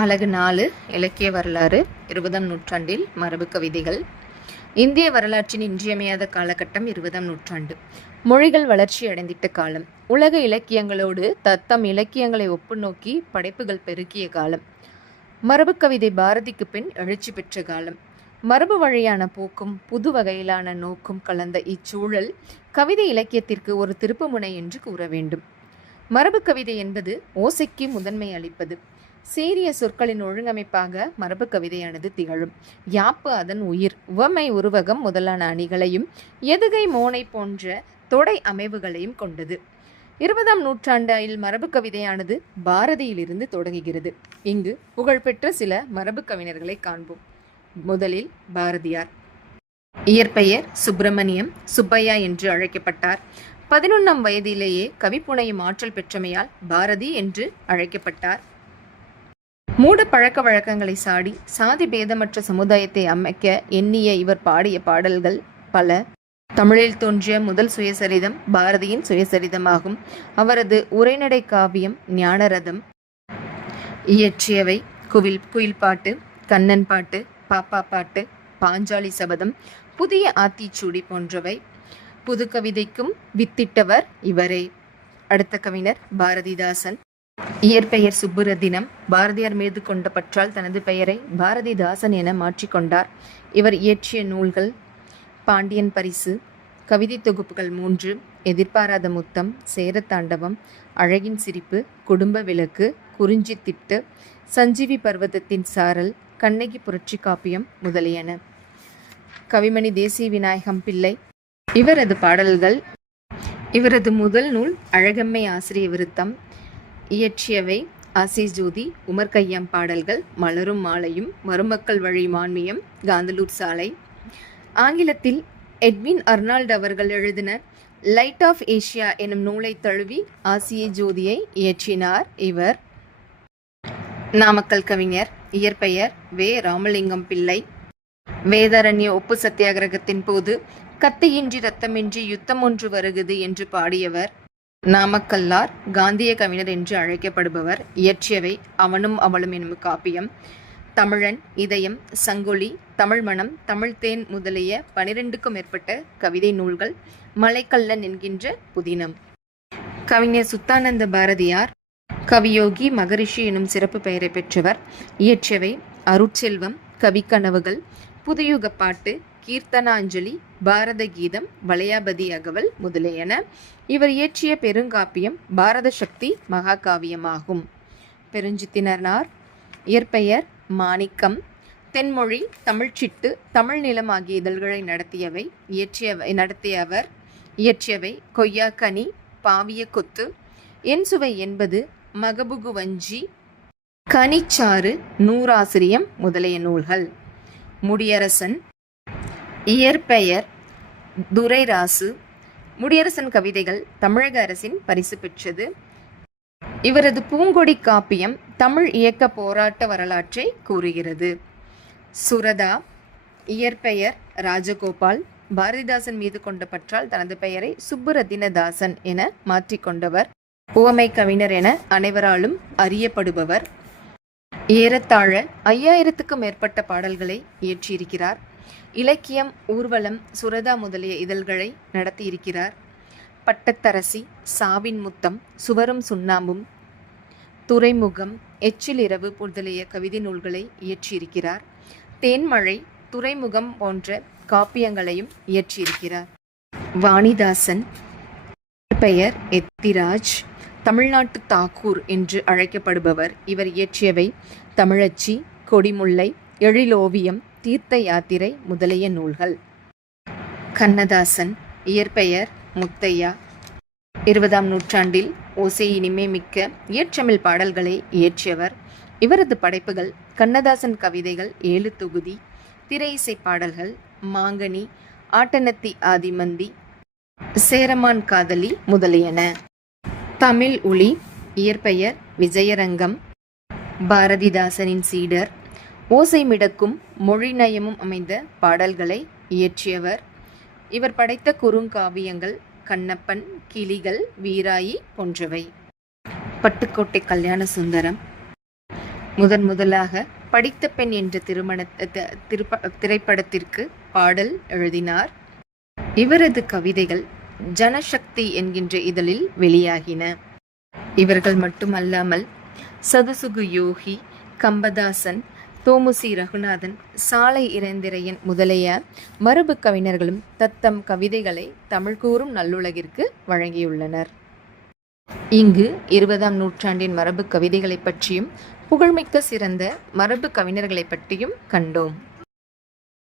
அழகு நாலு இலக்கிய வரலாறு இருபதாம் நூற்றாண்டில் மரபு கவிதைகள். இந்திய வரலாற்றின் இன்றியமையாத காலகட்டம் இருபதாம் நூற்றாண்டு. மொழிகள் வளர்ச்சி அடைந்திட்ட காலம். உலக இலக்கியங்களோடு தத்தம் இலக்கியங்களை ஒப்புநோக்கி படைப்புகள் பெருக்கிய காலம். மரபு கவிதை பாரதிக்கு பின் எழுச்சி பெற்ற காலம். மரபு வழியான போக்கும் புது வகையிலான நோக்கும் கலந்த இச்சூழல் கவிதை இலக்கியத்திற்கு ஒரு திருப்புமுனை என்று கூற வேண்டும். மரபு கவிதை என்பது ஓசைக்கு முதன்மை அளிப்பது. சீரிய சொற்களின் ஒழுங்கமைப்பாக மரபு கவிதையானது திகழும். யாப்பு அதன் உயிர். உவமை உருவகம் முதலான அணிகளையும் எதுகை மோனை போன்ற தொடை அமைவுகளையும் கொண்டது. இருபதாம் நூற்றாண்டில் மரபு கவிதையானது பாரதியிலிருந்து தொடங்குகிறது. இங்கு புகழ்பெற்ற சில மரபு கவிஞர்களை காண்போம். முதலில் பாரதியார். இயற்பெயர் சுப்பிரமணியம் சுப்பையா என்று அழைக்கப்பட்டார். பதினொன்றாம் வயதிலேயே கவிப்புனையும் ஆற்றல் பெற்றமையால் பாரதி என்று அழைக்கப்பட்டார். மூட பழக்க வழக்கங்களை சாடி சாதி பேதமற்ற சமுதாயத்தை அமைக்க எண்ணிய இவர் பாடிய பாடல்கள் பல. தமிழில் தோன்றிய முதல் சுயசரிதம் பாரதியின் சுயசரிதமாகும். அவரது உரைநடை காவியம் ஞானரதம். இயற்றியவை குவில் குயில் பாட்டு கண்ணன் பாட்டு பாப்பா பாட்டு பாஞ்சாலி சபதம் புதிய ஆத்திச்சூடி போன்றவை. புது கவிதைக்கும் வித்திட்டவர் இவரே. அடுத்த கவிஞர் பாரதிதாசன். இயற்பெயர் சுப்புரத்தினம் பாரதியார் மீது கொண்ட பற்றால் தனது பெயரை பாரதிதாசன் என மாற்றிக்கொண்டார் இவர் இயற்றிய நூல்கள் பாண்டியன் பரிசு கவிதை தொகுப்புகள் மூன்று எதிர்பாராத முத்தம் சேரத்தாண்டவம் அழகின் சிரிப்பு குடும்ப விளக்கு குறிஞ்சி திட்டு சஞ்சீவி பர்வதத்தின் சாரல் கண்ணகி புரட்சி காப்பியம் முதலியன. கவிமணி தேசிய விநாயகம் பிள்ளை. இவரது பாடல்கள் இவரது முதல் நூல் அழகம்மை ஆசிரிய விருத்தம். இயற்றியவை ஆசிஸ் ஜோதி உமர் கையாம் பாடல்கள் மலரும் மாலையும் மருமக்கள் வழி மான்மியம் காந்தலூர் சாலை. ஆங்கிலத்தில் எட்வின் அர்னால்ட் அவர்கள் எழுதின லைட் ஆஃப் ஏஷியா எனும் நூலை தழுவி ஆசிய ஜோதியை இயற்றினார் இவர். நாமக்கல் கவிஞர் இயற்பெயர் வே. ராமலிங்கம் பிள்ளை. வேதாரண்ய உப்பு சத்தியாகிரகத்தின் போது கத்தியின்றி ரத்தமின்றி யுத்தம் ஒன்று வருகுது என்று பாடியவர். நாமக்கல்லார் காந்திய கவிஞர் என்று அழைக்கப்படுபவர். இயற்றியவை அவனும் அவளும் எனும் காப்பியம். தமிழன் இதயம் சங்கொலி தமிழ் மணம் முதலிய பனிரெண்டுக்கும் மேற்பட்ட கவிதை நூல்கள் மலைக்கல்லன் என்கின்ற புதினம். கவிஞர் சுத்தானந்த பாரதியார் கவியோகி மகரிஷி எனும் சிறப்பு பெயரை பெற்றவர். இயற்றியவை அருட்செல்வம் கவிக்கனவுகள் புதுயுக பாட்டு கீர்த்தனாஞ்சலி பாரத கீதம் வளையாபதி அகவல் முதலியன. இவர் இயற்றிய பெருங்காப்பியம் பாரத சக்தி மகாகாவியமாகும். பெருஞ்சித்தினர்னார் இயற்பெயர் மாணிக்கம் தென்மொழி தமிழ்ச்சிட்டு தமிழ் நிலம் ஆகிய இதழ்களை நடத்தியவை இயற்றியவை நடத்திய அவர் இயற்றியவை கொய்யாக்கனி பாவிய கொத்து என் சுவை என்பது மகபுகுவஞ்சி கனிச்சாறு நூறாசிரியம் முதலிய நூல்கள். முடியரசன் இயற்பெயர் துரைராசு. முடியரசன் கவிதைகள் தமிழக அரசின் பரிசு பெற்றது. இவரது பூங்கொடி காப்பியம் தமிழ் இயக்க போராட்ட வரலாற்றை கூறுகிறது. சுரதா இயற்பெயர் ராஜகோபால் பாரதிதாசன் மீது கொண்ட பற்றால் தனது பெயரை சுப்புரத்தினதாசன் என மாற்றிக்கொண்டவர் உவமை கவிஞர் என அனைவராலும் அறியப்படுபவர். ஏறத்தாழ ஐயாயிரத்துக்கும் மேற்பட்ட பாடல்களை இயற்றியிருக்கிறார். இலக்கியம் ஊர்வலம் சுரதா முதலிய இதழ்களை நடத்தியிருக்கிறார் பட்டத்தரசி சாவின் முத்தம் சுவரும் சுண்ணாம்பும் துறைமுகம் எச்சில் இரவு முதலிய கவிதை நூல்களை இயற்றியிருக்கிறார். தேன்மழை துறைமுகம் போன்ற காப்பியங்களையும் இயற்றியிருக்கிறார். வாணிதாசன் பெயர் எத்திராஜ் தமிழ்நாட்டு தாக்கூர் என்று அழைக்கப்படுபவர். இவர் இயற்றியவை தமிழச்சி கொடிமுல்லை எழிலோவியம் தீர்த்த யாத்திரை முதலிய நூல்கள். கண்ணதாசன் இயற்பெயர் முத்தையா. இருபதாம் நூற்றாண்டில் ஓசை இனிமே மிக்க இயற்றமிழ் பாடல்களை இயற்றியவர். இவரது படைப்புகள் கண்ணதாசன் கவிதைகள் ஏழு தொகுதி திரை இசை பாடல்கள் மாங்கனி ஆட்டனத்தி ஆதிமந்தி சேரமான் காதலி முதலியன. தமிழ் ஒளி இயற்பெயர் விஜயரங்கம் பாரதிதாசனின் சீடர் ஓசை மிடக்கும் மொழிநயமும் அமைந்த பாடல்களை இயற்றியவர். இவர் படைத்த குறுங்காவியங்கள் கண்ணப்பன் கிளிகள் வீராயி போன்றவை. பட்டுக்கோட்டை கல்யாண சுந்தரம். முதன் முதலாக படித்த பெண் என்ற திருமண த- திருப்ப- திரைப்படத்திற்கு பாடல் எழுதினார். இவரது கவிதைகள் ஜனசக்தி என்கின்ற இதழில் வெளியாகின. இவர்கள் மட்டுமல்லாமல் சதுசுகு யோகி கம்பதாசன் தோமுசி ரகுநாதன் சாலை இறைந்திரையன் முதலிய மரபு கவிஞர்களும் தத்தம் கவிதைகளை தமிழ் கூறும் நல்லுலகிற்கு வழங்கியுள்ளனர். இங்கு இருபதாம் நூற்றாண்டின் மரபு கவிதைகளை பற்றியும் புகழ்மிக்க சிறந்த மரபு கவிஞர்களை பற்றியும் கண்டோம்.